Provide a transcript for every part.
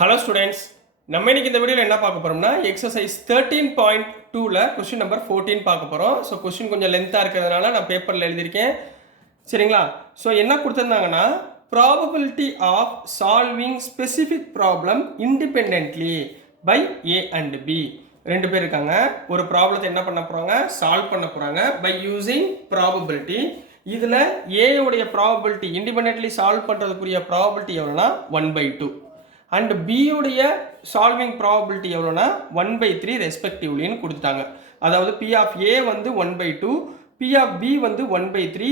Hello students, நம்ம இன்னைக்கு இந்த வீடியோவில் என்ன பார்க்க போகிறோம்னா எக்ஸசைஸ் 13.2ல கொஸ்டின் நம்பர் 14 பார்க்க போகிறோம். ஸோ கொஸ்டின் கொஞ்சம் லென்த்தாக இருக்கிறதுனால நான் பேப்பரில் எழுதியிருக்கேன். சரிங்களா? ஸோ என்ன கொடுத்துருந்தாங்கன்னா probability of solving specific problem independently by A and B. ரெண்டு பேர் இருக்காங்க. ஒரு ப்ராப்ளத்தை என்ன பண்ண போகிறாங்க, சால்வ் பண்ண போகிறாங்க பை யூஸிங் ப்ராபபிலிட்டி. இதில் ஏவுடைய ப்ராபபிலிட்டி இண்டிபெண்ட்லி சால்வ் பண்ணுறதுக்குரிய ப்ராபபிலிட்டி எவ்வளோனா 1/2 அண்ட் பியுடைய சால்விங் ப்ராபபிலிட்டி எவ்வளோனா 1/3 ரெஸ்பெக்டிவ்லின்னு கொடுத்துட்டாங்க. அதாவது பி ஆஃப் ஏ வந்து 1/2, பி ஆஃப் பி வந்து 1/3.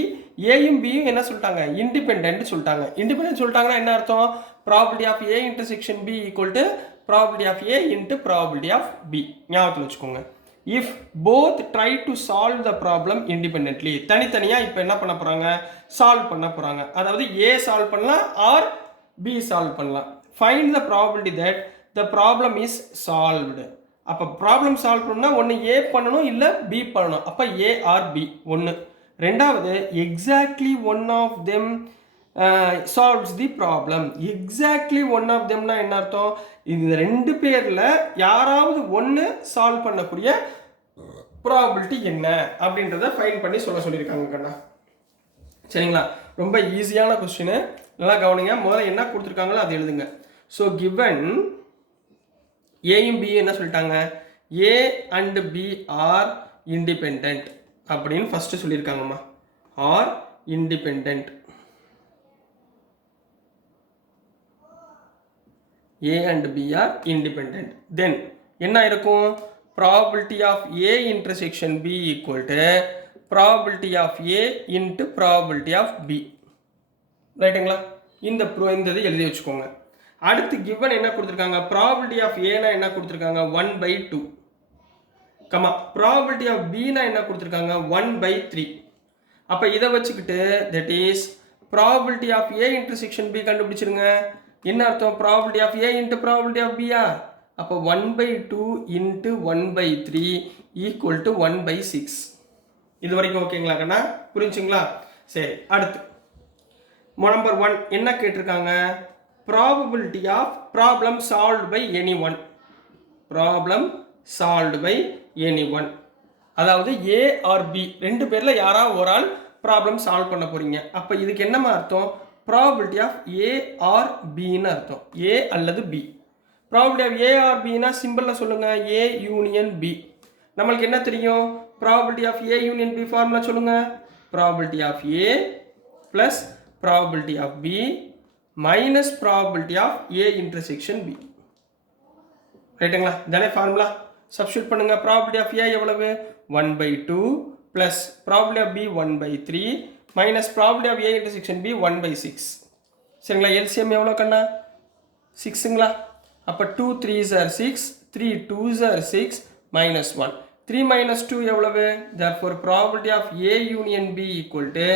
ஏயும் பியும் என்ன சொல்லிட்டாங்க, இண்டிபெண்ட் சொல்லிட்டாங்க. இண்டிபெண்ட் சொல்லிட்டாங்கன்னா என்ன அர்த்தம், probability of A intersection B equal to probability of A into probability of B. ஞாபகத்தில் வச்சுக்கோங்க. If both try to solve the problem independently, தனித்தனியாக இப்போ என்ன பண்ண போகிறாங்க, சால்வ் பண்ண போகிறாங்க. அதாவது ஏ சால்வ் பண்ணலாம் ஆர் பி சால்வ் பண்ணலாம். Find the probability that the problem is solved. அப்போ ப்ராப்ளம் சால்வ் பண்ணணும்னா ஒன்று ஏ பண்ணணும் இல்லை பி பண்ணணும். அப்போ ஏ ஆர் பி ஒன்று. ரெண்டாவது exactly one of them solves the problem. Exactly one of தெம்னா என்ன அர்த்தம், இந்த ரெண்டு பேரில் யாராவது ஒன்று சால்வ் பண்ணக்கூடிய ப்ராபபிலிட்டி என்ன அப்படின்றத ஃபைண்ட் பண்ணி சொல்லியிருக்காங்க கண்ணா. சரிங்களா? ரொம்ப ஈஸியான கொஸ்டின், நல்லா கவனிங்க. முதல்ல என்ன கொடுத்துருக்காங்களோ அது எழுதுங்க. ஸோ கிவன் ஏயும் பி என்ன சொல்லிட்டாங்க, A and B are independent அப்படின்னு ஃபர்ஸ்ட் சொல்லியிருக்காங்கம்மா. Are independent. A and B are independent. Then என்ன இருக்கும், probability of A intersection B equal to probability of A into probability of B. ரைட்டுங்களா? இந்த இதை எழுதி வச்சுக்கோங்க. அடுத்து கிவன் என்ன கொடுத்துருக்காங்க, ப்ராபபிலிட்டி ஆஃப் ஏனா என்ன கொடுத்துருக்காங்க 1/2, கமா ப்ராபபிலிட்டி ஆஃப் பினா என்ன கொடுத்துருக்காங்க 1/3. அப்போ இதை வச்சுக்கிட்டு that is probability of A intersection B கண்டுபிடிச்சிருங்க. என்ன அர்த்தம், probability of A into probability of பியா. அப்போ 1/2 இன்ட்டு 1/3 ஈக்குவல் டு 1/6. இது வரைக்கும் ஓகேங்களா கண்ணா, புரிஞ்சுங்களா? சரி, அடுத்து நம்பர் 1 என்ன கேட்டிருக்காங்க, probability of problem solved by anyone. problem solved by anyone. அதாவது ஏ ஆர் பி ரெண்டு பேர்ல யாராவது ஒரு ஆள் ப்ராப்ளம் சால்வ் பண்ண போறீங்க. அப்போ இதுக்கு என்னமா அர்த்தம், ப்ராபபிலிட்டி ஆஃப் ஏ ஆர் பின்னு அர்த்தம். ஏ அல்லது B. Probability of A or பின்னா சிம்பிள்ல சொல்லுங்க, ஏ யூனியன் பி. நம்மளுக்கு என்ன தெரியும், probability of A union B formula சொல்லுங்க, probability of A plus probability of B minus probability of A intersection B. ரைட்டுங்களா? தானே ஃபார்முலா. சப்ஸ்டியூட் பண்ணுங்க. ப்ராபபிலிட்டி ஆஃப் ஏ எவ்வளவு 1/2 plus probability of B 1/3 minus probability of A intersection B 1/6. சரிங்களா? LCM எவ்வளோ கண்ணா 6ங்களா? அப்போ 2 3s are 6, 3 2s are 6 minus 1. 3 minus 2 எவ்வளவு, therefore probability of A union B equal to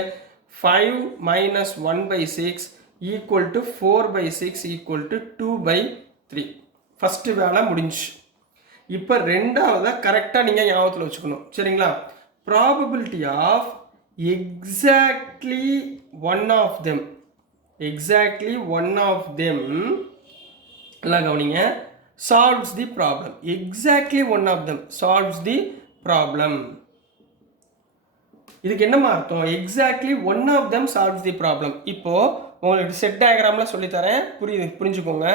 5 minus 1/6 equal to 4/6 equal to 2/3. First வேலை முடிஞ்சு. இப்போ ரெண்டாவதா கரெக்டாக நீங்கள் ஞாபகத்தில் வச்சுக்கணும். சரிங்களா? Probability of exactly one of them, exactly one of them எல்லாம் கவனிங்க, solves the problem. Exactly one of them solves the problem. இதுக்கு என்னமா அர்த்தம், exactly one of them solves the problem. இப்போ உங்களுக்கு செட் டயக்ராம்ல சொல்லித்தரேன், புரிஞ்சுக்கோங்க.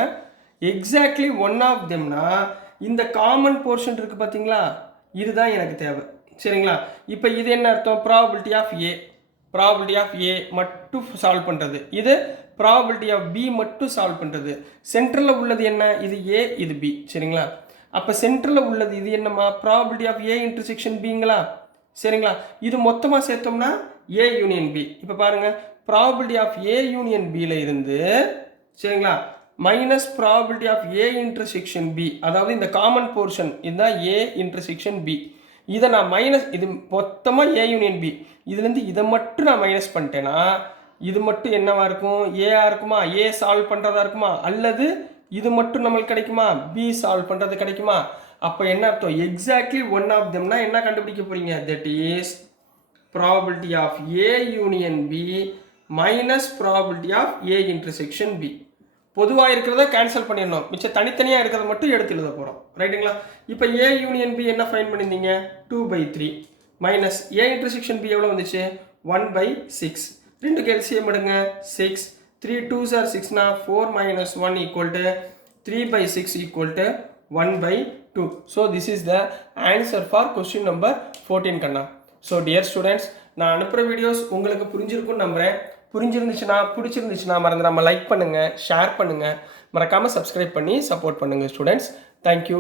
எக்ஸாக்ட்லி ஒன் ஆஃப் தெம்னா இந்த காமன் போர்ஷன் இருக்கு பார்த்தீங்களா, இதுதான் எனக்கு தேவை. சரிங்களா? இப்போ இது என்ன அர்த்தம், probability of A, probability of A மட்டும் சால்வ் பண்ணுறது, இது ப்ராபபிலிட்டி ஆஃப் பி மட்டும் சால்வ் பண்ணுறது. சென்ட்ரலில் உள்ளது என்ன, இது ஏ இது பி. சரிங்களா? அப்போ சென்ட்ரலில் உள்ளது இது என்னம்மா, ப்ராபபிலிட்டி ஆஃப் ஏ இன்டர்செக்ஷன் பிங்களா. சரிங்களா? இது மொத்தமாக சேர்த்தோம்னா ஏ யூனியன் பி. இப்போ பாருங்க, ப்ராபபிலிட்டி ஆஃப் ஏ யூனியன் பியில் இருந்து, சரிங்களா, minus probability of A intersection B, அதாவது இந்த காமன் போர்ஷன் இதுதான் ஏ இன்டர்செக்ஷன் பி. இதை நான் மைனஸ், இது மொத்தமாக ஏ யூனியன் பி, இதுலேருந்து இதை மட்டும் நான் மைனஸ் பண்ணிட்டேன்னா இது மட்டும் என்னவா இருக்கும், ஏஆ இருக்குமா, ஏ சால்வ் பண்ணுறதா இருக்குமா, அல்லது இது மட்டும் நம்மளுக்கு கிடைக்குமா, பி சால்வ் பண்ணுறது கிடைக்குமா. அப்போ என்ன அர்த்தம், எக்ஸாக்ட்லி ஒன் ஆஃப் தெம்னா என்ன கண்டுபிடிக்க போறீங்க, that is probability of A union B minus probability of A intersection B. பொதுவாக இருக்கிறத கேன்சல் பண்ணிடணும், மிச்சம் தனித்தனியாக இருக்கிறத மட்டும் எடுத்து எழுத போகிறோம். ரைட்டுங்களா? இப்போ ஏ யூனியன் பி என்ன ஃபைன் பண்ணியிருந்தீங்க? 2/3 மைனஸ் ஏ இன்டர்செக்ஷன் பி எவ்வளோ வந்துச்சு? 1/6. ரெண்டுக்கு எல்சிஎம் எடுங்க. 6 3 2s are 6னா 4 minus 1 equal to 3/6 equal to 1/2. So this is the answer for question number 14 Kanna. So dear students, நான் அனுப்புகிற வீடியோஸ் உங்களுக்கு புரிஞ்சிருக்கும்னு நம்புகிறேன். பிடிச்சிருந்துச்சுன்னா மறந்துடாமல் லைக் பண்ணுங்கள், ஷேர் பண்ணுங்கள், மறக்காமல் சப்ஸ்கிரைப் பண்ணி சப்போர்ட் பண்ணுங்கள் ஸ்டூடெண்ட்ஸ். தேங்க்யூ.